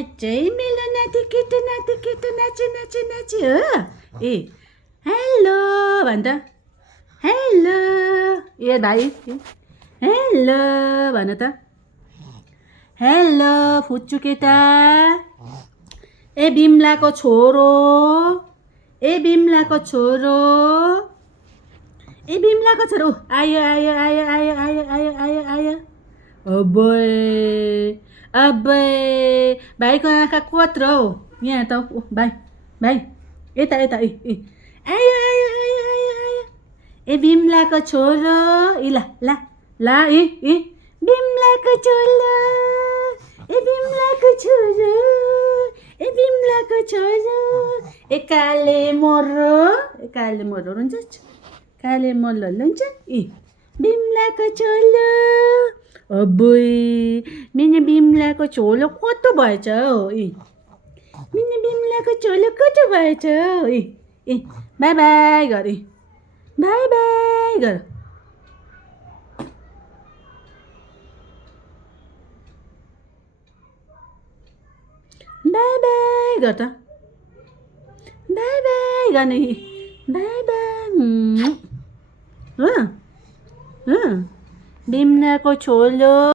चाहिँ मेरो नाति केटो नाति हो ए हेलो भन् त हेलो ए भाइ हेलो भन त हेलो फुच्चु केटा ए बिमलाको छोरो आयो अब्बे भाइको आँखा कत्रो हौ यहाँ त भाइ यता ए आयो ए बिमलाको छोरो ला ए बिमलाको छोरो ए काले मर्रो हुन्छ काले मल्ल हुन्छ ए बिमलाको छोरो अब्बुई मिनी बिमलाको छोलो कस्तो भएछ हौ ए मिनी बिमलाको छोलो कस्तो भएछ हौ ए बाई बाई गर बाई बाई गर बाई बाई गर त बाई बाई गर्ने बाई बाई बिमलाको छोलो